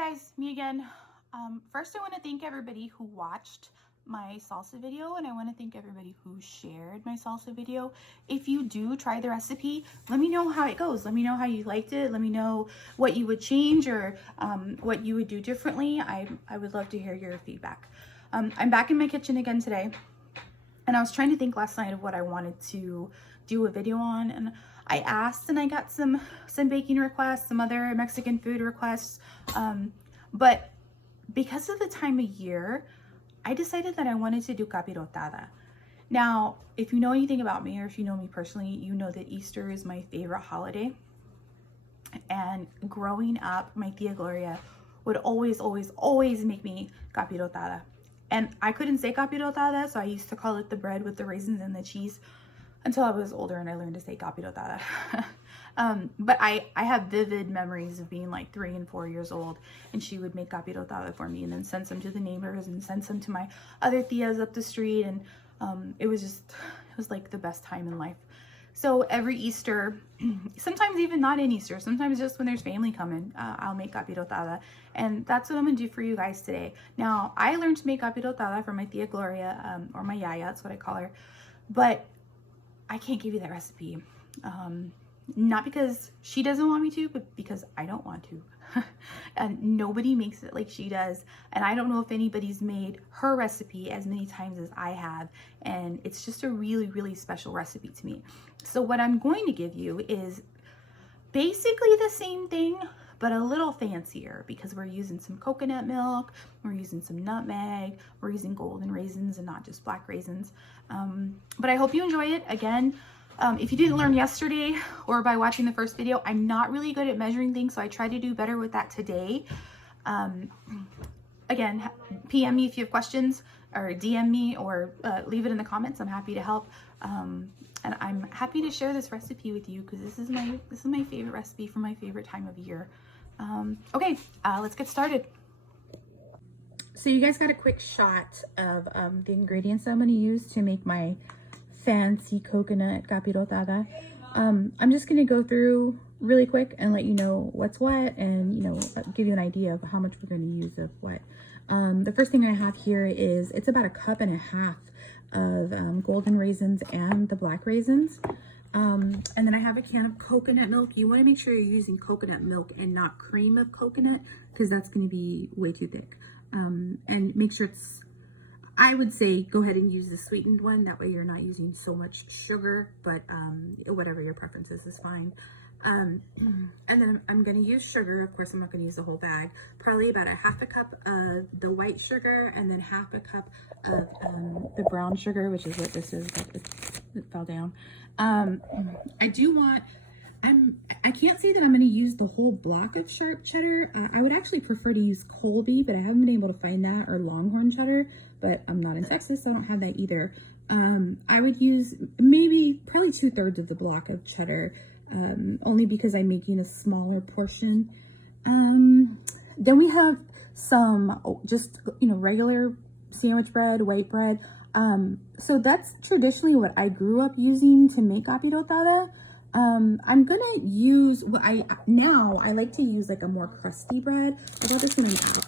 guys, me again. First I want to thank everybody who watched my salsa video, and I want to thank everybody who shared my salsa video. If you do try the recipe, let me know how it goes. Let me know how you liked it. Let me know what you would change or what you would do differently. I would love to hear your feedback. I'm back in my kitchen again today, and I was trying to think last night of what I wanted to do a video on, and I asked and I got some baking requests, some other Mexican food requests, but because of the time of year, I decided that I wanted to do capirotada. Now, if you know anything about me, or if you know me personally, you know that Easter is my favorite holiday. And growing up, my Tia Gloria would always make me capirotada. And I couldn't say capirotada, so I used to call it the bread with the raisins and the cheese until I was older and I learned to say capirotada. But I have vivid memories of being like 3 and 4 years old, and she would make capirotada for me and then send some to the neighbors and send some to my other tias up the street. And it was like the best time in life. So every Easter, sometimes even not in Easter, sometimes just when there's family coming, I'll make capirotada. And that's what I'm gonna do for you guys today. Now, I learned to make capirotada from my Tia Gloria, or my yaya, that's what I call her. But I can't give you that recipe. Not because she doesn't want me to, but because I don't want to. And nobody makes it like she does. And I don't know if anybody's made her recipe as many times as I have. And it's just a really special recipe to me. So what I'm going to give you is basically the same thing, but a little fancier, because we're using some coconut milk, we're using some nutmeg, we're using golden raisins and not just black raisins. But I hope you enjoy it. Again, if you didn't learn yesterday or by watching the first video, I'm not really good at measuring things, so I try to do better with that today. Again, PM me if you have questions, or DM me, or leave it in the comments. I'm happy to help. And I'm happy to share this recipe with you because this is my favorite recipe for my favorite time of year. Okay, let's get started. So you guys got a quick shot of the ingredients I'm going to use to make my fancy coconut capirotada. I'm just going to go through really quick and let you know what's what, and give you an idea of how much we're going to use of what. The first thing I have here is, it's about 1.5 cups of golden raisins and the black raisins. And then I have a can of coconut milk. You want to make sure you're using coconut milk and not cream of coconut, because that's going to be way too thick. And make sure I would say go ahead and use the sweetened one. That way you're not using so much sugar, but whatever your preference is fine. And then I'm going to use sugar. Of course, I'm not going to use the whole bag. Probably about 1/2 cup of the white sugar, and then 1/2 cup of the brown sugar, which is what this is, but it fell down. I can't say that I'm going to use the whole block of sharp cheddar. I would actually prefer to use Colby, but I haven't been able to find that, or Longhorn cheddar, but I'm not in Texas, so I don't have that either. I would use probably 2/3 of the block of cheddar, only because I'm making a smaller portion. Then we have some just regular sandwich bread, white bread. So that's traditionally what I grew up using to make capirotada. I'm gonna use I like to use like a more crusty bread. I got this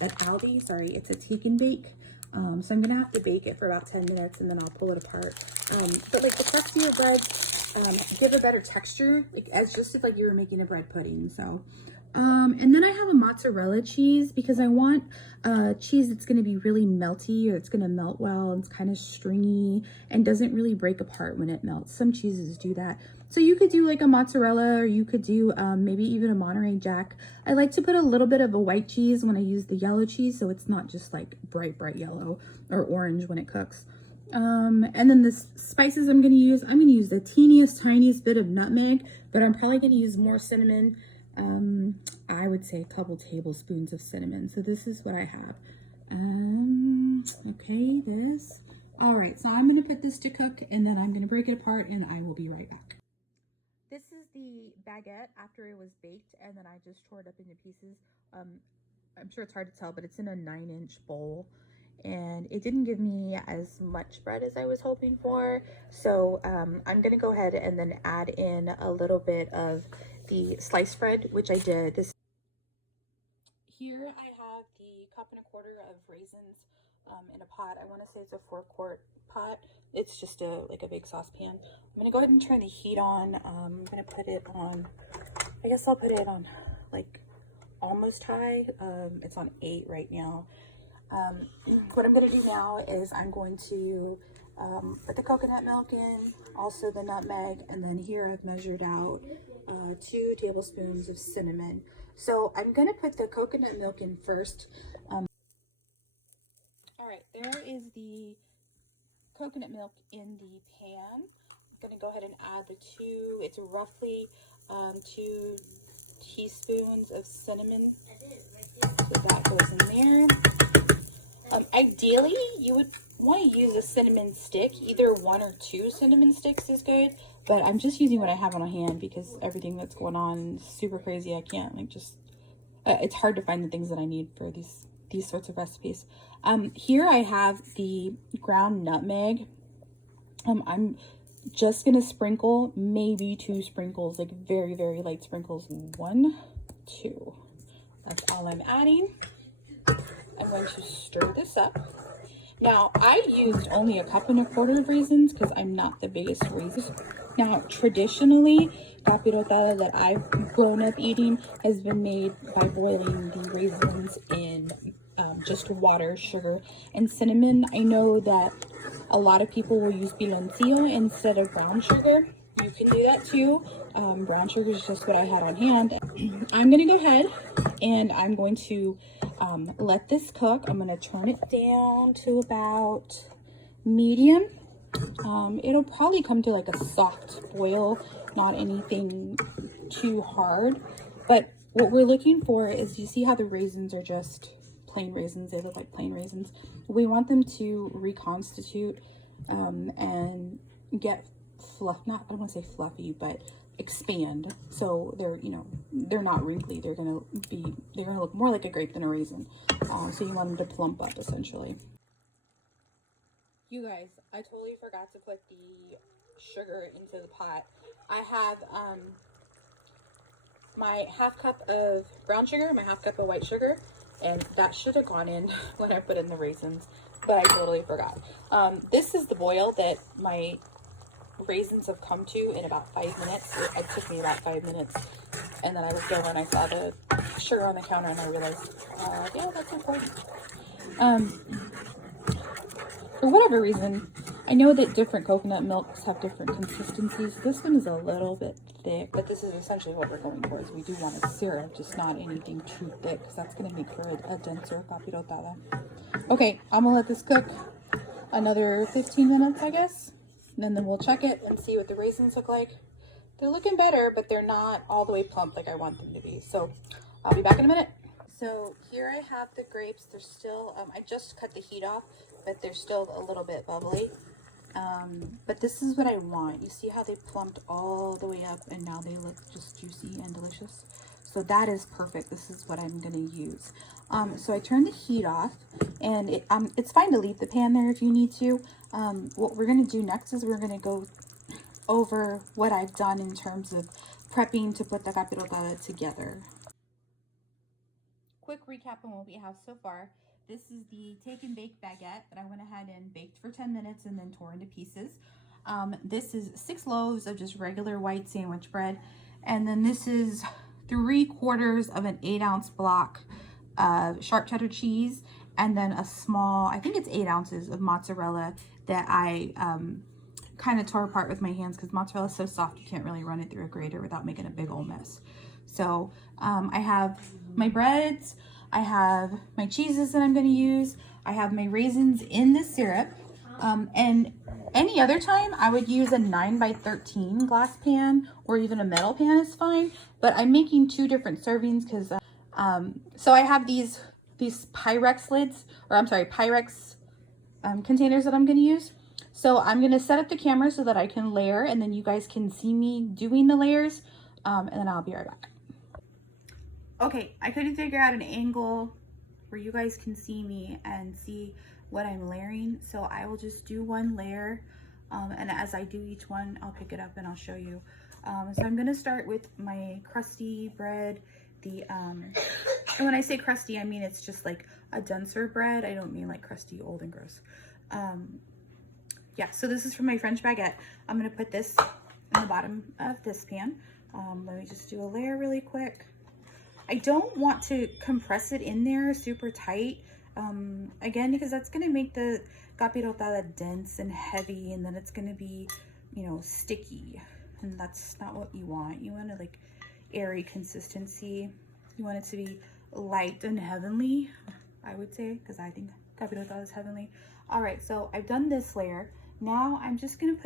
at Aldi. Sorry, it's a take and bake. So I'm gonna have to bake it for about 10 minutes and then I'll pull it apart. But like the crustier breads give a better texture, like as just if like you were making a bread pudding. So and then I have a mozzarella cheese, because I want cheese that's going to be really melty, or it's going to melt well, and it's kind of stringy and doesn't really break apart when it melts. Some cheeses do that. So you could do like a mozzarella, or you could do maybe even a Monterey Jack. I like to put a little bit of a white cheese when I use the yellow cheese, so it's not just like bright yellow or orange when it cooks. And then the spices I'm going to use the tiniest bit of nutmeg, but I'm probably going to use more cinnamon. I would say a couple tablespoons of cinnamon. So this is what I have. Okay, this. All right, so I'm going to put this to cook, and then I'm going to break it apart, and I will be right back. This is the baguette after it was baked, and then I just tore it up into pieces. I'm sure it's hard to tell, but it's in a 9-inch bowl, and it didn't give me as much bread as I was hoping for. So I'm going to go ahead and then add in a little bit of the sliced bread, which I did. Here I have the 1.25 cups of raisins in a pot. I want to say it's a 4-quart pot. It's just like a big saucepan. I'm gonna go ahead and turn the heat on. I'm gonna put it on, I guess I'll put it on like almost high. It's on 8 right now. What I'm gonna do now is I'm going to put the coconut milk in, also the nutmeg, and then here I've measured out 2 tablespoons of cinnamon. So I'm gonna put the coconut milk in first. All right, there is the coconut milk in the pan. I'm gonna go ahead and add the 2, it's roughly 2 teaspoons of cinnamon. So that goes in there. Ideally, you would want to use a cinnamon stick. Either 1 or 2 cinnamon sticks is good, but I'm just using what I have on hand because everything that's going on is super crazy. I can't like just, it's hard to find the things that I need for these sorts of recipes. Here I have the ground nutmeg. I'm just gonna sprinkle maybe 2 sprinkles, like very, very light sprinkles. 1, 2. That's all I'm adding. I'm going to stir this up. Now, I used only a 1.25 cups of raisins because I'm not the biggest raisin. Now, traditionally, capirotada that I've grown up eating has been made by boiling the raisins in just water, sugar, and cinnamon. I know that a lot of people will use piloncillo instead of brown sugar. You can do that too. Brown sugar is just what I had on hand. I'm going to go ahead and I'm going to let this cook. I'm going to turn it down to about medium. It'll probably come to like a soft boil, not anything too hard. But what we're looking for is, you see how the raisins are just plain raisins? They look like plain raisins. We want them to reconstitute and get fluff, not, I don't want to say fluffy, but expand. So they're, you know, they're not wrinkly. They're gonna look more like a grape than a raisin. So you want them to plump up essentially. You guys, I totally forgot to put the sugar into the pot. I have my 1/2 cup of brown sugar, my 1/2 cup of white sugar, and that should have gone in when I put in the raisins, but I totally forgot. This is the boil that my raisins have come to in about 5 minutes. It took me about 5 minutes, and then I looked over and I saw the sugar on the counter and I realized, yeah, that's important. For whatever reason, I know that different coconut milks have different consistencies. This one is a little bit thick, but this is essentially what we're going for. Is we do want a syrup, just not anything too thick, because that's going to make for a denser capirotada. Okay, I'm going to let this cook another 15 minutes, I guess. And then we'll check it and see what the raisins look like. They're looking better, but they're not all the way plump like I want them to be. So I'll be back in a minute. So here I have the grapes. They're still, I just cut the heat off, but they're still a little bit bubbly. But this is what I want. You see how they plumped all the way up and now they look just juicy and delicious? So that is perfect. This is what I'm going to use. So I turned the heat off, and it's fine to leave the pan there if you need to. What we're going to do next is we're going to go over what I've done in terms of prepping to put the capirotada together. Quick recap on what we have so far. This is the take and bake baguette that I went ahead and baked for 10 minutes and then tore into pieces. This is 6 loaves of just regular white sandwich bread. And then this is 3/4 of an 8-ounce block of sharp cheddar cheese. And then a small, I think it's 8 ounces of mozzarella that I kind of tore apart with my hands because mozzarella is so soft you can't really run it through a grater without making a big old mess. So I have my breads, I have my cheeses that I'm going to use, I have my raisins in the syrup, and any other time I would use a 9x13 glass pan or even a metal pan is fine, but I'm making 2 different servings because so I have these Pyrex lids, or I'm sorry, Pyrex containers that I'm going to use. So I'm going to set up the camera so that I can layer, and then you guys can see me doing the layers, and then I'll be right back. Okay, I couldn't figure out an angle where you guys can see me and see what I'm layering, so I will just do one layer, and as I do each one, I'll pick it up and I'll show you. So I'm going to start with my crusty bread, the And when I say crusty, I mean it's just like a denser bread. I don't mean like crusty, old and gross. Yeah, so this is from my French baguette. I'm gonna put this in the bottom of this pan. Let me just do a layer really quick. I don't want to compress it in there super tight, again, because that's gonna make the capirotada dense and heavy, and then it's gonna be, you know, sticky, and that's not what you want. You want a like airy consistency. You want it to be light and heavenly, I would say, because I think capirotada is heavenly. All right, so I've done this layer. Now I'm just gonna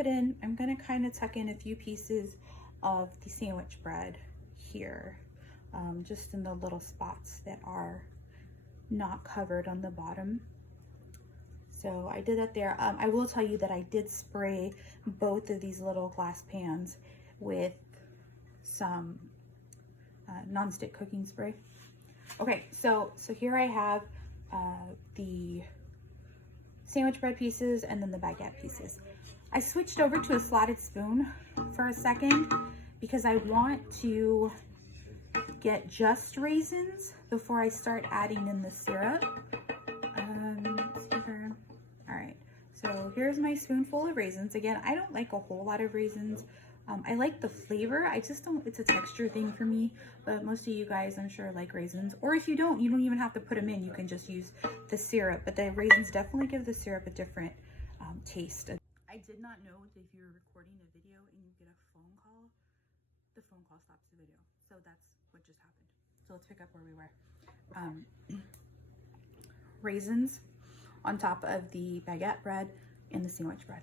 I'm gonna kind of tuck in a few pieces of the sandwich bread here, just in the little spots that are not covered on the bottom. So I did that there. I will tell you that I did spray both of these little glass pans with some non-stick cooking spray. Okay, so here I have the sandwich bread pieces and then the baguette pieces. I switched over to a slotted spoon for a second because I want to get just raisins before I start adding in the syrup. Let's see here. All right, so here's my spoonful of raisins. Again, I don't like a whole lot of raisins. I like the flavor. I just don't, it's a texture thing for me, but most of you guys, I'm sure, like raisins. Or if you don't even have to put them in. You can just use the syrup, but the raisins definitely give the syrup a different taste. I did not know that if you're recording a video and you get a phone call, the phone call stops the video. So that's what just happened. So let's pick up where we were. Raisins on top of the baguette bread and the sandwich bread.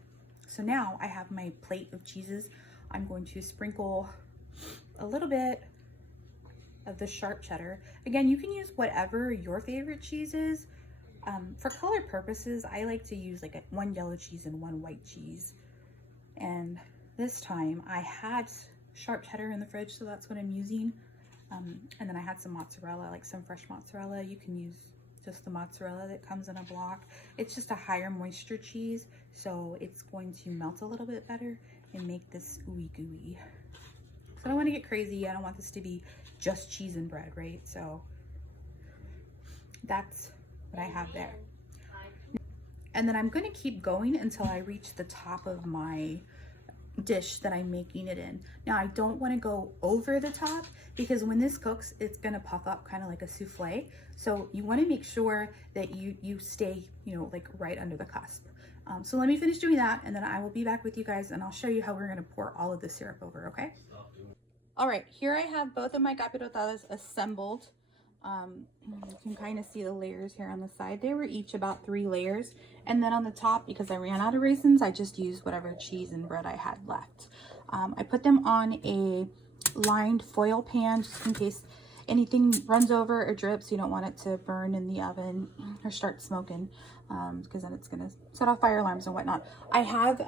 So now I have my plate of cheeses. I'm going to sprinkle a little bit of the sharp cheddar. Again, you can use whatever your favorite cheese is. For color purposes, I like to use like one yellow cheese and one white cheese. And this time I had sharp cheddar in the fridge, so that's what I'm using. And then I had some mozzarella, like some fresh mozzarella. You can use just the mozzarella that comes in a block. It's just a higher moisture cheese, so it's going to melt a little bit better and make this ooey gooey. So I don't want to get crazy. I don't want this to be just cheese and bread, right? So that's what I have there. And then I'm going to keep going until I reach the top of my dish that I'm making it in. Now I don't want to go over the top because when this cooks, it's going to puff up kind of like a souffle. So you want to make sure that you stay, you know, like right under the cusp. So let me finish doing that, and then I will be back with you guys and I'll show you how we're going to pour all of the syrup over, okay? All right, here I have both of my capirotadas assembled. You can kind of see the layers here on the side. They were each about 3 layers. And then on the top, because I ran out of raisins, I just used whatever cheese and bread I had left. I put them on a lined foil pan just in case anything runs over or drips. You don't want it to burn in the oven or start smoking, because then it's going to set off fire alarms and whatnot. I have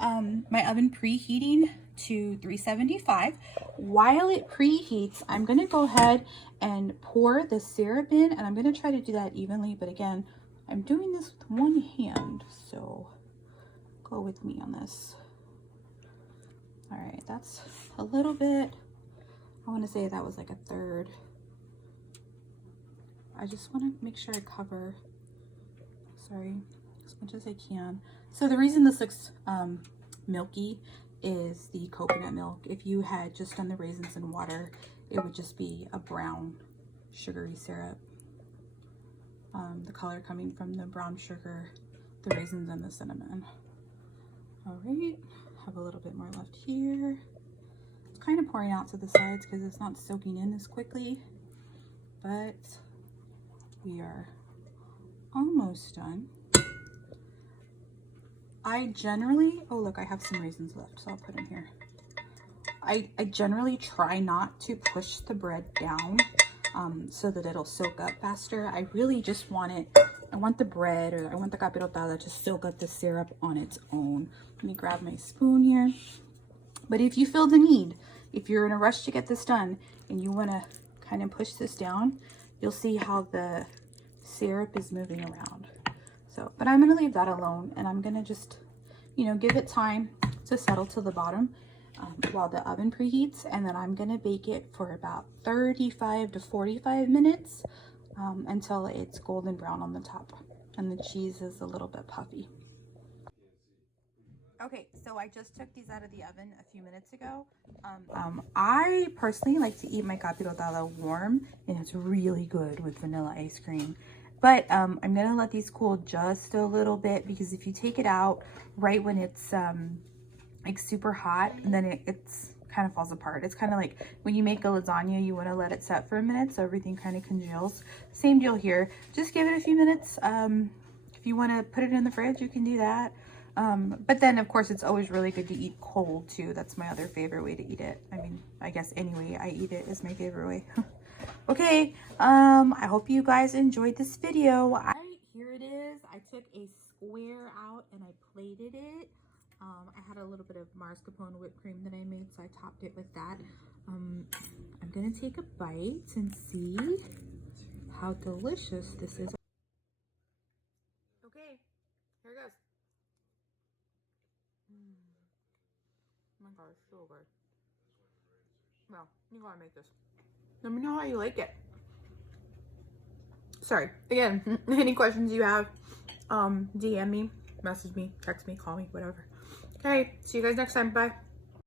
my oven preheating to 375. While it preheats, I'm going to go ahead and pour the syrup in, and I'm going to try to do that evenly, but again, I'm doing this with one hand, so go with me on this. All right, that's a little bit. I want to say that was like a third. I just want to make sure I cover, sorry, as much as I can. So the reason this looks milky is the coconut milk. If you had just done the raisins and water, it would just be a brown sugary syrup. The color coming from the brown sugar, the raisins, and the cinnamon. All right, have a little bit more left here. It's kind of pouring out to the sides because it's not soaking in as quickly, but we are almost done. I generally, oh look, I have some raisins left, so I'll put them here. I generally try not to push the bread down so that it'll soak up faster. I really just want it, I want the bread, or I want the capirotada to soak up the syrup on its own. Let me grab my spoon here. But if you feel the need, if you're in a rush to get this done and you want to kind of push this down, you'll see how the syrup is moving around. So, but I'm going to leave that alone, and I'm going to just, you know, give it time to settle to the bottom while the oven preheats, and then I'm going to bake it for about 35 to 45 minutes. until it's golden brown on the top and the cheese is a little bit puffy. Okay, so I just took these out of the oven a few minutes ago. I personally like to eat my capirotada warm, and it's really good with vanilla ice cream. But I'm gonna let these cool just a little bit, because if you take it out right when it's like super hot, and then it's kind of falls apart. It's kind of like when you make a lasagna, you want to let it set for a minute so everything kind of congeals. Same deal here. Just give it a few minutes. If you want to put it in the fridge, you can do that. But then of course it's always really good to eat cold too. That's my other favorite way to eat it. I mean, I guess any way I eat it is my favorite way. Okay, I hope you guys enjoyed this video. Here it is. I took a square out and I plated it. I had a little bit of mascarpone whipped cream that I made, so I topped it with that. I'm gonna take a bite and see how delicious this is. Okay, here it goes. Oh my gosh, so good. Well, you gotta make this. Let me know how you like it. Sorry, again, any questions you have, DM me, message me, text me, call me, whatever. Okay, see you guys next time. Bye.